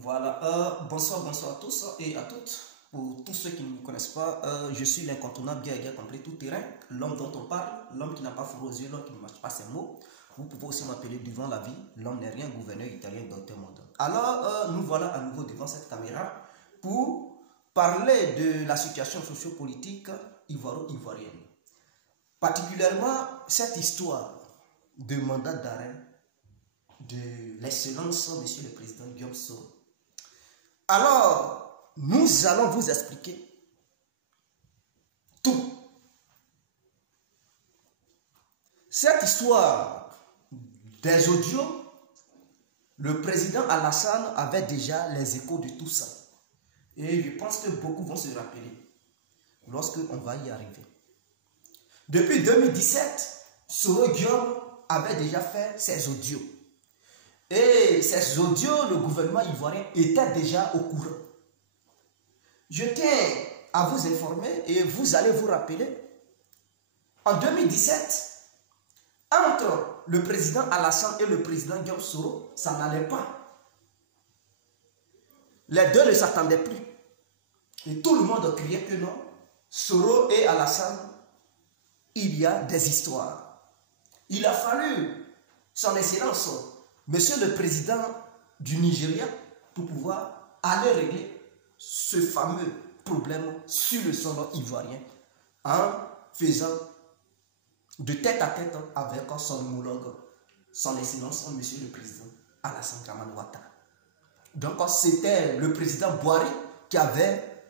Voilà, bonsoir à tous et à toutes. Pour tous ceux qui ne me connaissent pas, je suis l'incontournable guerrier complet tout terrain, l'homme dont on parle, l'homme qui n'a pas froid aux yeux, l'homme qui ne marche pas ses mots. Vous pouvez aussi m'appeler devant la vie, l'homme n'est rien, gouverneur italien, docteur Mondon. Alors, nous voilà à nouveau devant cette caméra pour parler de la situation sociopolitique ivoiro-ivoirienne. Particulièrement cette histoire de mandat d'arrêt de l'excellence Monsieur le Président Guillaume Soro. Alors, nous allons vous expliquer tout. Cette histoire des audios, le président Alassane avait déjà les échos de tout ça. Et je pense que beaucoup vont se rappeler lorsqu'on va y arriver. Depuis 2017, Soro Guillaume avait déjà fait ses audios. Et ces audios, le gouvernement ivoirien était déjà au courant. Je tiens à vous informer et vous allez vous rappeler, en 2017, entre le président Alassane et le président Guillaume Soro, ça n'allait pas. Les deux ne s'attendaient plus. Et tout le monde criait que non, Soro et Alassane, il y a des histoires. Il a fallu son excellence, Monsieur le Président du Nigeria, pour pouvoir aller régler ce fameux problème sur le sol ivoirien en faisant de tête à tête avec son homologue, son excellence, Monsieur le Président Alassane Dramane Ouattara. Donc c'était le président Boari qui avait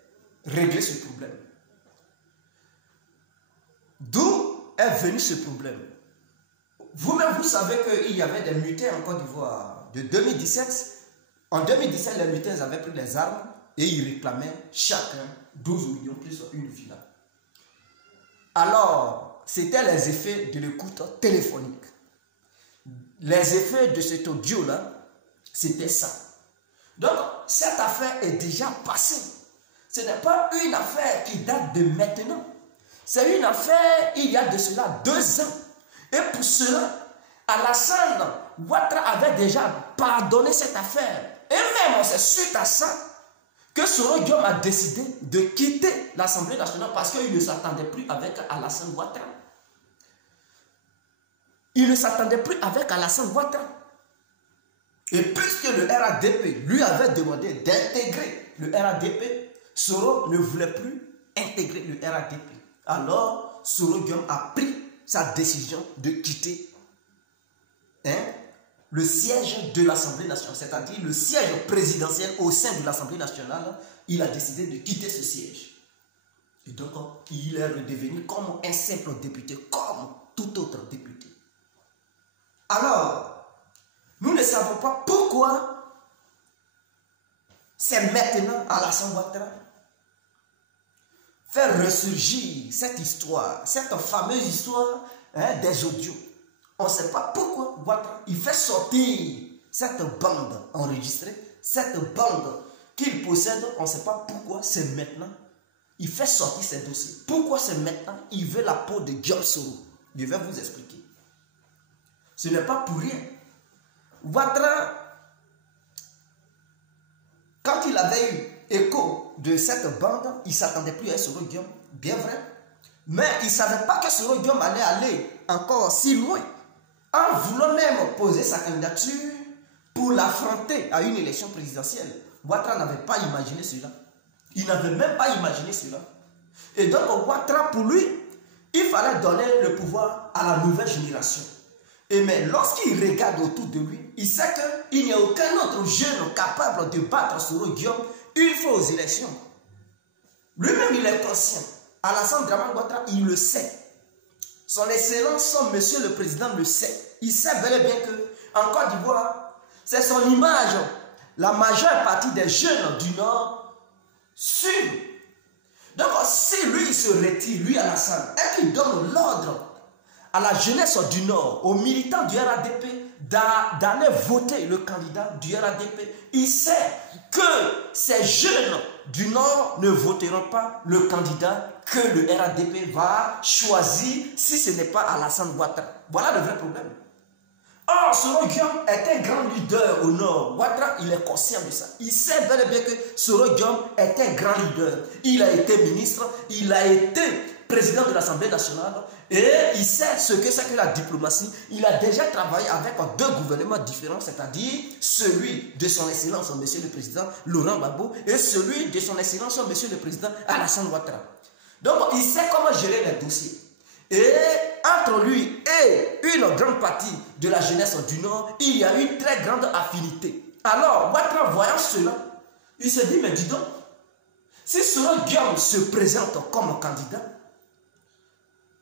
réglé ce problème. D'où est venu ce problème? Vous-même, vous savez qu'il y avait des mutins en Côte d'Ivoire de 2017. En 2017, les mutins avaient pris les armes et ils réclamaient chacun 12 millions plus une villa. Alors, c'était les effets de l'écoute téléphonique. Les effets de cet audio-là, c'était ça. Donc, cette affaire est déjà passée. Ce n'est pas une affaire qui date de maintenant. C'est une affaire, il y a de cela 2 ans. Et pour cela, Alassane Ouattara avait déjà pardonné cette affaire. Et même, c'est suite à ça que Soro Guillaume a décidé de quitter l'Assemblée nationale parce qu'il ne s'attendait plus avec Alassane Ouattara. Il ne s'attendait plus avec Alassane Ouattara. Et puisque le RADP lui avait demandé d'intégrer le RADP, Soro ne voulait plus intégrer le RADP. Alors, Soro Guillaume a pris sa décision de quitter le siège de l'Assemblée nationale, c'est-à-dire le siège présidentiel au sein de l'Assemblée nationale. Il a décidé de quitter ce siège. Et donc, il est redevenu comme un simple député, comme tout autre député. Alors, nous ne savons pas pourquoi c'est maintenant Alassane Ouattara faire ressurgir cette histoire, cette fameuse histoire des audios. On ne sait pas pourquoi Ouattara, il fait sortir cette bande enregistrée, cette bande qu'il possède, on ne sait pas pourquoi c'est maintenant. Il fait sortir ces dossiers. Pourquoi c'est maintenant? Il veut la peau de Guillaume Soro. Je vais vous expliquer. Ce n'est pas pour rien. Ouattara, quand il avait eu écho de cette bande, il ne s'attendait plus à Soro Guillaume, bien vrai. Mais il ne savait pas que Soro Guillaume allait aller encore si loin, en voulant même poser sa candidature pour l'affronter à une élection présidentielle. Ouattara n'avait pas imaginé cela. Il n'avait même pas imaginé cela. Et donc Ouattara, pour lui, il fallait donner le pouvoir à la nouvelle génération. Et mais lorsqu'il regarde autour de lui, il sait qu'il n'y a aucun autre jeune capable de battre Soro Guillaume une fois aux élections. Lui-même, il est conscient. Alassane Dramane Ouattara, il le sait. Son excellence, son monsieur le président le sait. Il sait bel et bien que, en Côte d'Ivoire, c'est son image. La majeure partie des jeunes du Nord suivent. Donc, si lui, il se retire, lui, Alassane, et qu'il donne l'ordre à la jeunesse du Nord, aux militants du RADP, d'aller voter le candidat du RADP, il sait que ces jeunes du Nord ne voteront pas le candidat que le RADP va choisir si ce n'est pas Alassane Ouattara. Voilà le vrai problème. Or, Soro Guillaume est un grand leader au nord. Ouattara, il est conscient de ça. Il sait bel et bien que Soro Guillaume est un grand leader. Il a été ministre, il a été président de l'Assemblée nationale et il sait ce que c'est que la diplomatie. Il a déjà travaillé avec deux gouvernements différents, c'est-à-dire celui de son Excellence, Monsieur le Président Laurent Gbagbo, et celui de son Excellence, Monsieur le Président Alassane Ouattara. Donc, il sait comment gérer les dossiers. Et entre lui et une grande partie de la jeunesse du Nord, il y a une très grande affinité. Alors, Ouattara, voyant cela, il se dit, mais dis donc, si Soro Guillaume se présente comme candidat,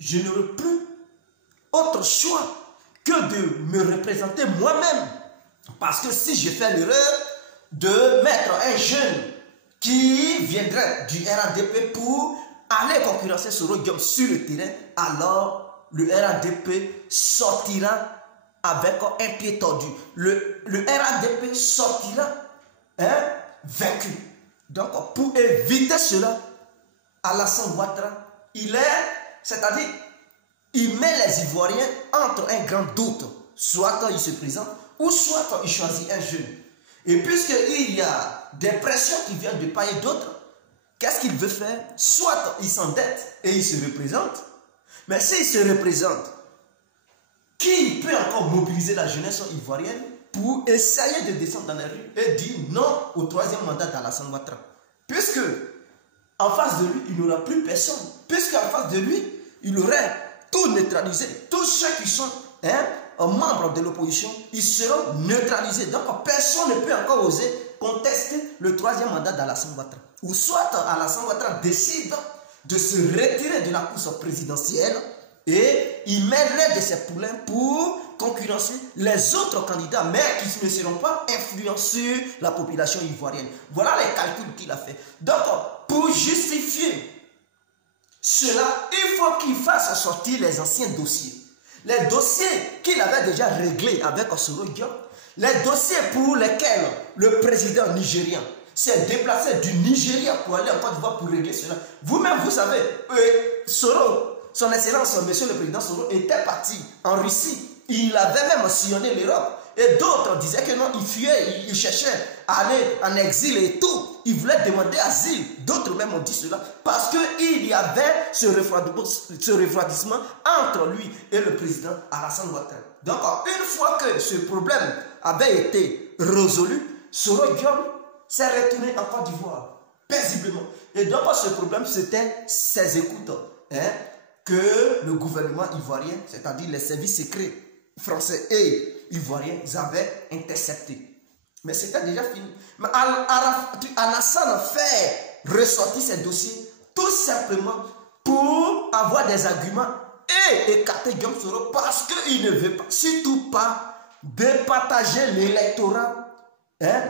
je n'aurai plus autre choix que de me représenter moi-même. Parce que si je fais l'erreur de mettre un jeune qui viendrait du RADP pour aller concurrencer Soro Guillaume sur le terrain, alors le RADP sortira avec un pied tordu. Le RADP sortira vaincu. Donc, pour éviter cela, Alassane Ouattara, c'est-à-dire, il met les Ivoiriens entre un grand doute. Soit il se présente, ou soit il choisit un jeune. Et puisqu'il y a des pressions qui viennent de part et d'autre, qu'est-ce qu'il veut faire? Soit il s'endette et il se représente. Mais s'il se représente, qui peut encore mobiliser la jeunesse ivoirienne pour essayer de descendre dans la rue et dire non au troisième mandat d'Alassane Ouattara? Puisque en face de lui, il n'aura plus personne. Puisqu'en face de lui, il aurait tout neutralisé. Tous ceux qui sont membres de l'opposition, ils seront neutralisés. Donc personne ne peut encore oser contester le troisième mandat d'Alassane Ouattara. Ou soit Alassane Ouattara décide de se retirer de la course présidentielle et il met l'un de ses poulains pour concurrencer les autres candidats, mais qui ne seront pas influents sur la population ivoirienne. Voilà les calculs qu'il a fait. Donc, pour justifier cela, il faut qu'il fasse sortir les anciens dossiers. Les dossiers qu'il avait déjà réglés avec Soro Guillaume, les dossiers pour lesquels le président nigérien s'est déplacé du Nigeria pour aller en Côte d'Ivoire pour régler cela. Vous-même, vous savez, Soro, son Excellence, Monsieur le Président Soro, était parti en Russie. Il avait même sillonné l'Europe. Et d'autres disaient que non, il fuyait, il cherchait à aller en exil et tout. Il voulait demander asile. D'autres même ont dit cela parce qu'il y avait ce refroidissement entre lui et le président Alassane Ouattara. Donc, une fois que ce problème avait été résolu, Soro Guillaume s'est retourné en Côte d'Ivoire, paisiblement. Et donc, ce problème, c'était ses écoutes que le gouvernement ivoirien, c'est-à-dire les services secrets français et ivoiriens, avaient intercepté. Mais c'était déjà fini. Mais Alassane fait ressortir ces dossiers tout simplement pour avoir des arguments et écarter Guillaume Soro parce qu'il ne veut pas, surtout pas départager l'électorat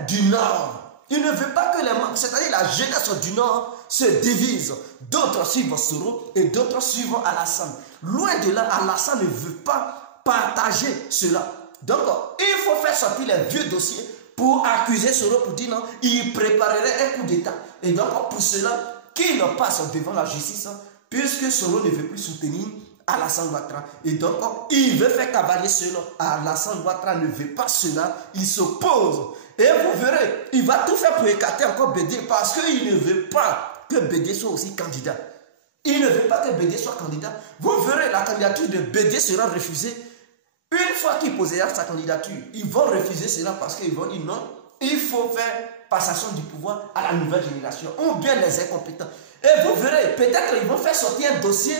du Nord. Il ne veut pas que les membres, c'est-à-dire la jeunesse du Nord, se divise. D'autres suivent Soro et d'autres suivent Alassane. Loin de là, Alassane ne veut pas partager cela. Donc, il faut faire sortir les vieux dossiers pour accuser Soro, pour dire non, il préparerait un coup d'État. Et donc, pour cela, qu'il passe devant la justice, puisque Soro ne veut plus soutenir Alassane Ouattara. Et donc, il veut faire cavalier cela. Alassane Ouattara ne veut pas cela. Il s'oppose. Et vous verrez, il va tout faire pour écarter encore Bédié parce qu'il ne veut pas que Bédié soit aussi candidat. Il ne veut pas que Bédié soit candidat. Vous verrez, la candidature de Bédié sera refusée. Une fois qu'il posera sa candidature, ils vont refuser cela parce qu'ils vont dire non, il faut faire passation du pouvoir à la nouvelle génération, ou bien les incompétents. Et vous verrez, peut-être ils vont faire sortir un dossier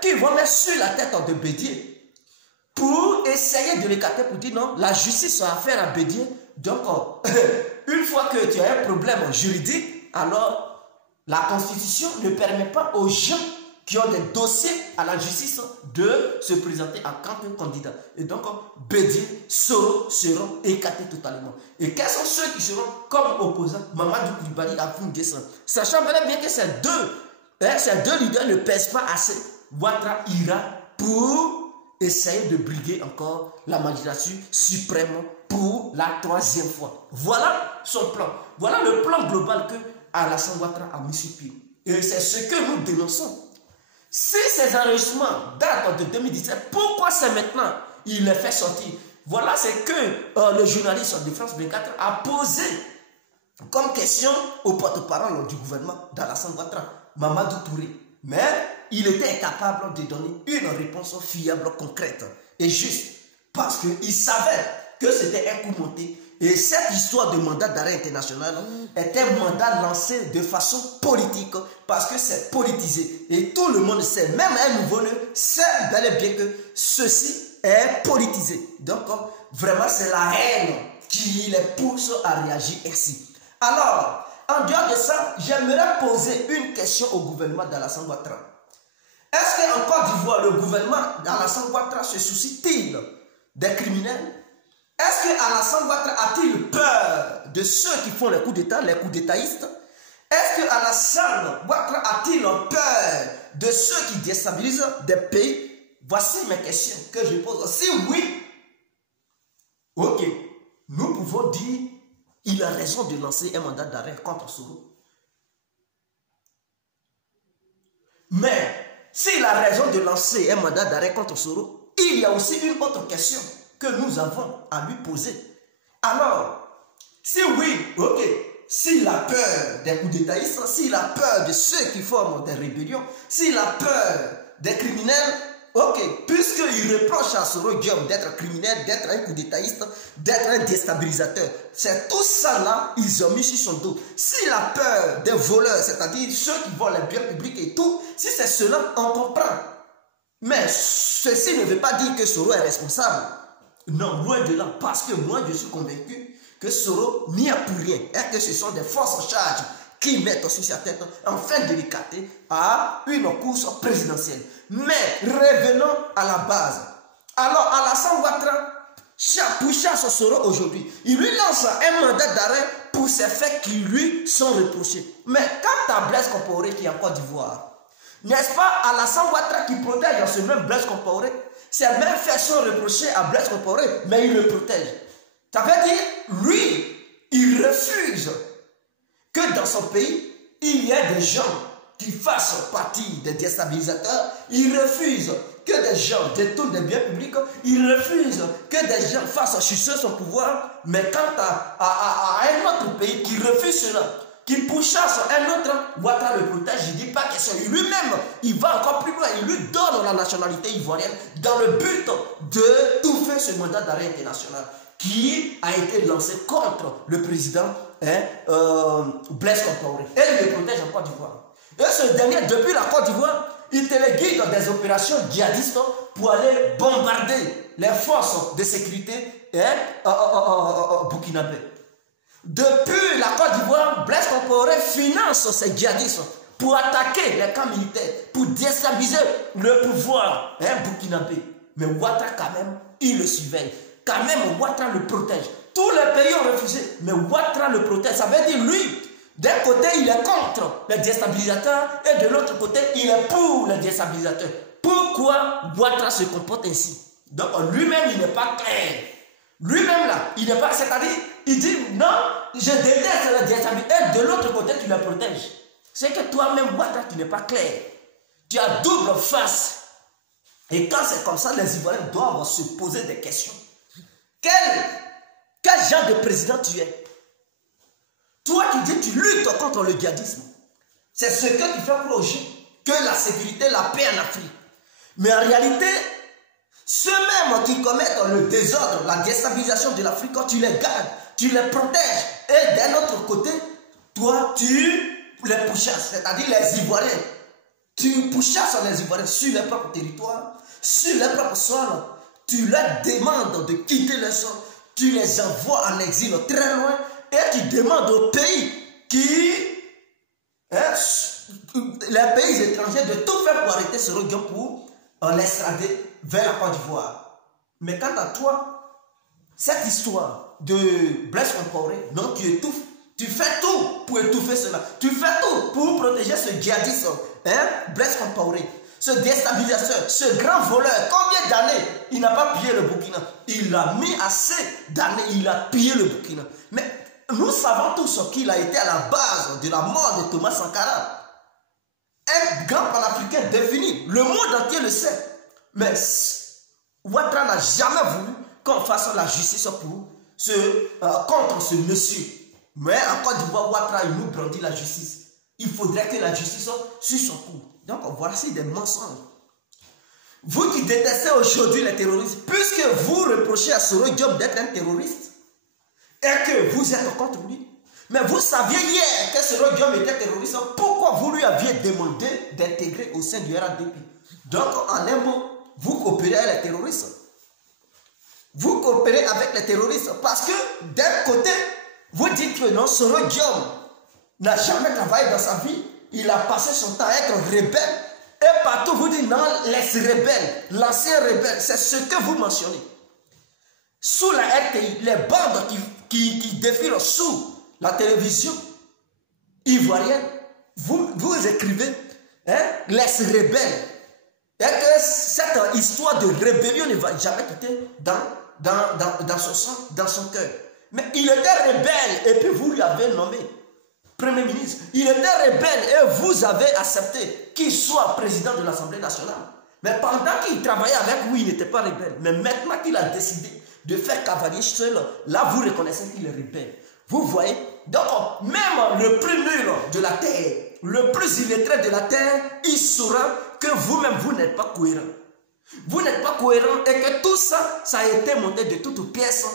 qu'ils vont mettre sur la tête de Bédié pour essayer de l'écarter, pour dire non, la justice a affaire à Bédié. Donc, une fois que tu as un problème juridique, alors la Constitution ne permet pas aux gens qui ont des dossiers à la justice de se présenter en tant que candidat. Et donc, Bédié, Soro seront écartés totalement. Et quels sont ceux qui seront comme opposants? Mamadou Koulibaly, Afou N'Guessan. Sachant bien que ces deux leaders ne pèsent pas assez, Ouattara ira pour essayer de briguer encore la magistrature suprême pour la troisième fois. Voilà son plan. Voilà le plan global que Alassane Ouattara a mis sur pied. Et c'est ce que nous dénonçons. Si ces enregistrements datent de 2017, pourquoi c'est maintenant? il les fait sortir. Voilà ce que le journaliste de France 24 a posé comme question au porte-parole du gouvernement d'Alassane Ouattara, Mamadou Touré. Mais il était incapable de donner une réponse fiable, concrète et juste. Parce qu'il savait que c'était un coup monté. Et cette histoire de mandat d'arrêt international est un mandat lancé de façon politique parce que c'est politisé. Et tout le monde sait, même un nouveau-né sait bel et bien que ceci est politisé. Donc, vraiment, c'est la haine qui les pousse à réagir ainsi. Alors, en dehors de ça, j'aimerais poser une question au gouvernement d'Alassane Ouattara. Est-ce qu'en Côte d'Ivoire, le gouvernement d'Alassane Ouattara se soucie-t-il des criminels? Est-ce que Alassane Ouattara a-t-il peur de ceux qui font les coups d'État, les coups d'Étatistes? Est-ce que Alassane Ouattara a-t-il peur de ceux qui déstabilisent des pays? Voici mes questions que je pose. Si oui, ok, nous pouvons dire qu'il a raison de lancer un mandat d'arrêt contre Soro. Mais s'il a raison de lancer un mandat d'arrêt contre Soro, il y a aussi une autre question que nous avons à lui poser. Alors, si oui, ok, s'il a peur des coups d'Étatistes, s'il a peur de ceux qui forment des rébellions, s'il a peur des criminels, ok, puisqu'il reproche à Soro Guillaume d'être criminel, d'être un coup d'Étaïste, d'être un déstabilisateur, c'est tout ça là, ils ont mis sur son dos. S'il a peur des voleurs, c'est-à-dire ceux qui volent les biens publics et tout, si c'est cela, on comprend. Mais ceci ne veut pas dire que Soro est responsable. Non, loin de là, parce que moi je suis convaincu que Soro n'y a pour rien et que ce sont des forces en charge qui mettent sur sa tête en fin de délicater à une course présidentielle. Mais revenons à la base. Alors Alassane Ouattara chasse Soro aujourd'hui. Il lui lance un mandat d'arrêt pour ces faits qui lui sont reprochés. Mais quant à Blaise Compaoré qui est en Côte d'Ivoire, n'est-ce pas Alassane Ouattara qui protège ce même Blaise Compaoré? Ces mêmes faits sont reprochés à Blaise Compaoré, mais il le protège. Ça veut dire, lui, il refuse que dans son pays, il y ait des gens qui fassent partie des déstabilisateurs. Il refuse que des gens détournent des biens publics. Il refuse que des gens fassent chuter son pouvoir. Mais quant à un autre pays qui refuse cela, qui pourchasse un autre, Ouattara le protège, il ne dit pas question. Lui-même, il va encore plus loin. Il lui donne la nationalité ivoirienne dans le but de tout faire ce mandat d'arrêt international qui a été lancé contre le président Blaise Compaoré. Et il le protège en Côte d'Ivoire. Et ce dernier, depuis la Côte d'Ivoire, il téléguide dans des opérations djihadistes pour aller bombarder les forces de sécurité burkinabé. Depuis la Côte d'Ivoire, Blaise Compaoré finance ces djihadistes pour attaquer les camps militaires, pour déstabiliser le pouvoir burkinabé. Mais Ouattara, quand même, il le surveille. Quand même, Ouattara le protège. Tous les pays ont refusé, mais Ouattara le protège. Ça veut dire, lui, d'un côté, il est contre les déstabilisateurs et de l'autre côté, il est pour les déstabilisateurs. Pourquoi Ouattara se comporte ainsi? Donc, lui-même, il n'est pas clair. Lui-même, là, il n'est pas... C'est-à-dire, il dit, non, je déteste les déstabilisateurs et de l'autre côté, tu les protèges. C'est que toi-même, Ouattara, tu n'es pas clair. Tu as double face. Et quand c'est comme ça, les Ivoiriens doivent se poser des questions. Quel genre de président tu es? Toi qui dis tu luttes contre le djihadisme. C'est ce que tu fais projet, que la sécurité, la paix en Afrique. Mais en réalité, ceux-mêmes qui commettent le désordre, la déstabilisation de l'Afrique, quand tu les gardes, tu les protèges. Et d'un autre côté, toi, tu les pourchasses, c'est-à-dire les Ivoiriens. Tu pourchasses les Ivoiriens sur leur propre territoire, sur leur propre sol. Tu leur demandes de quitter le sol. Tu les envoies en exil très loin. Et tu demandes aux pays les pays étrangers de tout faire pour arrêter ce regard pour l'extrader vers la Côte d'Ivoire. Mais quant à toi, cette histoire de Blaise Compaoré, non, tu étouffes. Tu fais tout pour étouffer cela. Tu fais tout pour protéger ce djihadiste, Blaise Compaoré. Ce déstabilisateur, ce grand voleur, combien d'années il n'a pas pillé le Burkina? Il a mis assez d'années, il a pillé le Burkina. Mais nous savons tous qu'il a été à la base de la mort de Thomas Sankara. Un grand panafricain défini, le monde entier le sait. Mais Ouattara n'a jamais voulu qu'on fasse la justice contre ce monsieur. Mais en Côte d'Ivoire, Ouattara, il nous brandit la justice. Il faudrait que la justice suive son cours. Donc, voici des mensonges. Vous qui détestez aujourd'hui les terroristes, puisque vous reprochez à Soro Diop d'être un terroriste, et que vous êtes contre lui, mais vous saviez hier que Soro Diop était terroriste, pourquoi vous lui aviez demandé d'intégrer au sein du RADP? Donc, en un mot, vous coopérez avec les terroristes. Vous coopérez avec les terroristes parce que d'un côté, vous dites que non, Soro Diop n'a jamais travaillé dans sa vie. Il a passé son temps à être rebelle. Et partout, vous dites non, les rebelles, l'ancien rebelle, c'est ce que vous mentionnez. Sous la RTI, les bandes qui défilent sous la télévision ivoirienne, vous écrivez hein, les rebelles. Et que cette histoire de rébellion ne va jamais quitter dans son sang, dans son cœur. Mais il était rebelle et puis vous lui avez nommé Premier ministre. Il était rebelle et vous avez accepté qu'il soit président de l'Assemblée nationale. Mais pendant qu'il travaillait avec vous, il n'était pas rebelle. Mais maintenant qu'il a décidé de faire cavalier seul, là vous reconnaissez qu'il est rebelle. Vous voyez? Donc même le plus nul de la terre, le plus illettré de la terre, il saura que vous-même, vous n'êtes pas cohérent. Vous n'êtes pas cohérent et que tout ça, ça a été monté de toutes pièces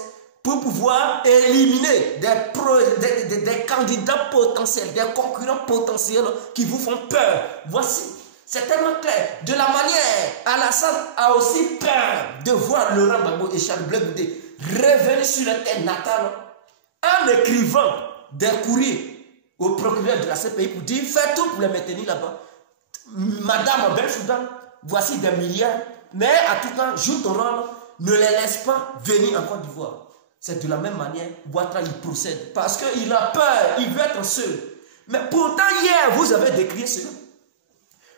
pour pouvoir éliminer des candidats potentiels, des concurrents potentiels qui vous font peur. Voici, c'est tellement clair. De la manière, Alassane a aussi peur de voir Laurent Gbagbo et Charles Blé Goudé revenir sur la terre natale en écrivant des courriers au procureur de la CPI pour dire faites tout pour les maintenir là-bas. Madame Ben Soudan, voici des milliards, mais à tout temps, joue ton rôle, ne les laisse pas venir en Côte d'Ivoire. C'est de la même manière, Ouattara il procède, parce qu'il a peur, il veut être seul. Mais pourtant hier, vous avez décrié cela.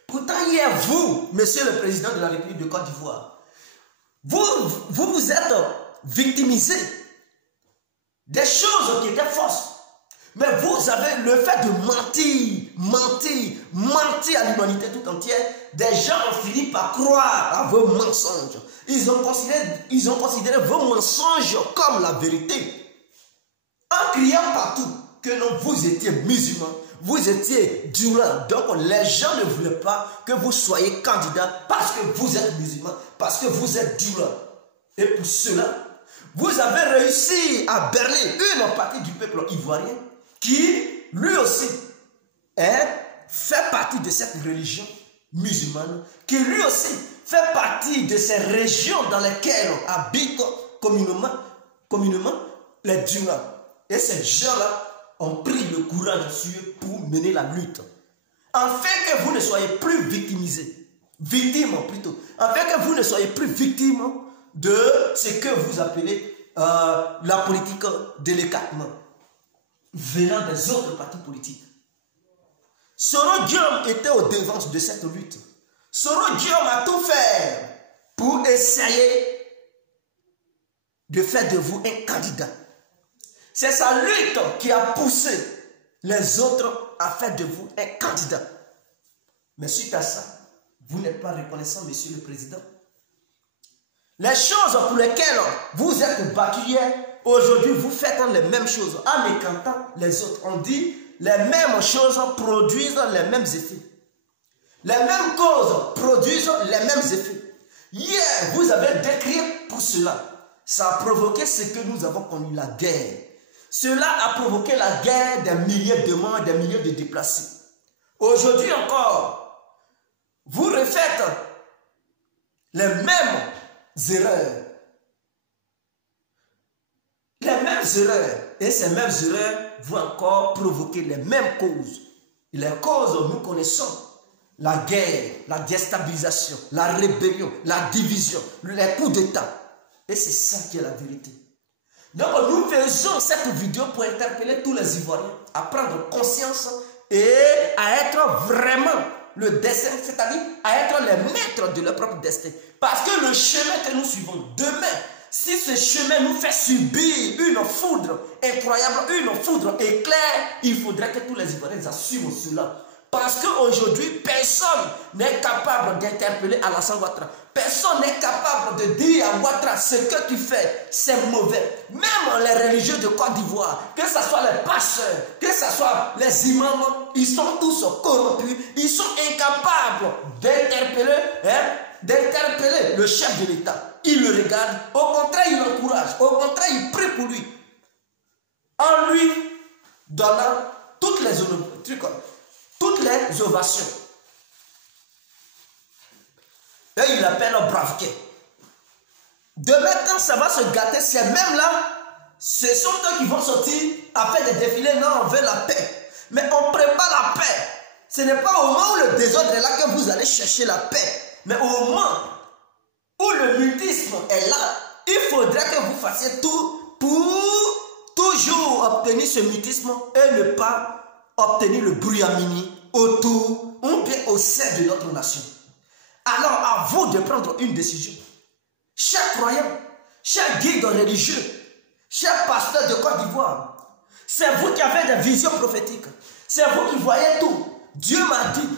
Pourtant hier, vous, monsieur le président de la République de Côte d'Ivoire, vous êtes victimisé des choses qui étaient fausses. Mais vous avez le fait de mentir à l'humanité tout entière. Des gens ont fini par croire à vos mensonges. Ils ont considéré vos mensonges comme la vérité. En criant partout que non, vous étiez musulmans, vous étiez durant. Donc les gens ne voulaient pas que vous soyez candidat parce que vous êtes musulmans, parce que vous êtes durant. Et pour cela, vous avez réussi à berner une partie du peuple ivoirien qui, lui aussi, fait partie de cette religion musulmane, qui lui aussi fait partie de ces régions dans lesquelles habitent communément les Durans. Et ces gens-là ont pris le courage sur eux pour mener la lutte. Afin que vous ne soyez plus victime plutôt, afin que vous ne soyez plus victime de ce que vous appelez la politique de l'écartement venant des autres partis politiques. Soro Diop était au devant de cette lutte. Soro Diop a tout fait pour essayer de faire de vous un candidat. C'est sa lutte qui a poussé les autres à faire de vous un candidat. Mais suite à ça, vous n'êtes pas reconnaissant, monsieur le président. Les choses pour lesquelles vous êtes battu hier, aujourd'hui vous faites les mêmes choses en écantant les autres. On dit les mêmes choses produisent les mêmes effets. Les mêmes causes produisent les mêmes effets. Hier, vous avez décrit pour cela. Ça a provoqué ce que nous avons connu, la guerre. Cela a provoqué la guerre des milliers de morts, des milliers de déplacés. Aujourd'hui encore, vous refaites les mêmes erreurs. Les mêmes erreurs. Et ces mêmes erreurs vont encore provoquer les mêmes causes. Et les causes, nous connaissons. La guerre, la déstabilisation, la rébellion, la division, les coups d'État. Et c'est ça qui est la vérité. Donc nous faisons cette vidéo pour interpeller tous les Ivoiriens à prendre conscience et à être vraiment le destin, c'est-à-dire à être les maîtres de leur propre destin. Parce que le chemin que nous suivons demain, si ce chemin nous fait subir une foudre incroyable, une foudre éclair, il faudrait que tous les Ivoiriens assument cela. Parce qu'aujourd'hui, personne n'est capable d'interpeller Alassane Ouattara. Personne n'est capable de dire à Ouattara, ce que tu fais, c'est mauvais. Même les religieux de Côte d'Ivoire, que ce soit les pasteurs, que ce soit les imams, ils sont tous corrompus. Ils sont incapables d'interpeller le chef de l'État. Ils le regardent. Au contraire, ils l'encouragent. Au contraire, ils prient pour lui. En lui donnant toutes les ovations. Et il appelle un brave quai. Demain, quand ça va se gâter, ces mêmes-là, ce sont eux qui vont sortir à faire des défilés. Non, on veut la paix. Mais on prépare la paix. Ce n'est pas au moment où le désordre est là que vous allez chercher la paix. Mais au moment où le mutisme est là, il faudrait que vous fassiez tout pour toujours obtenir ce mutisme et ne pas obtenir le brouillamini autour ou bien au sein de notre nation. Alors, à vous de prendre une décision. Chers croyants, chers guides religieux, chers pasteurs de Côte d'Ivoire, c'est vous qui avez des visions prophétiques. C'est vous qui voyez tout. Dieu m'a dit,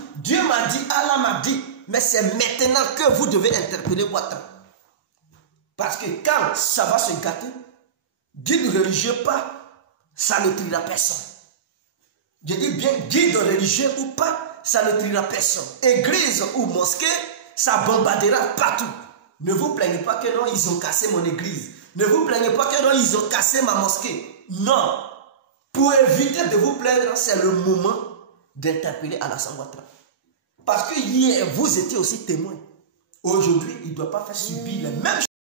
Allah m'a dit. Mais c'est maintenant que vous devez interpeller Ouattara. Parce que quand ça va se gâter, guide religieux pas, ça ne tuera personne. Je dis bien guide religieux ou pas, ça ne tuera personne. Église ou mosquée, ça bombardera partout. Ne vous plaignez pas que non, ils ont cassé mon église. Ne vous plaignez pas que non, ils ont cassé ma mosquée. Non. Pour éviter de vous plaindre, c'est le moment d'interpeller Alassane Ouattara. Parce que hier, vous étiez aussi témoin. Aujourd'hui, il ne doit pas faire subir les mêmes choses.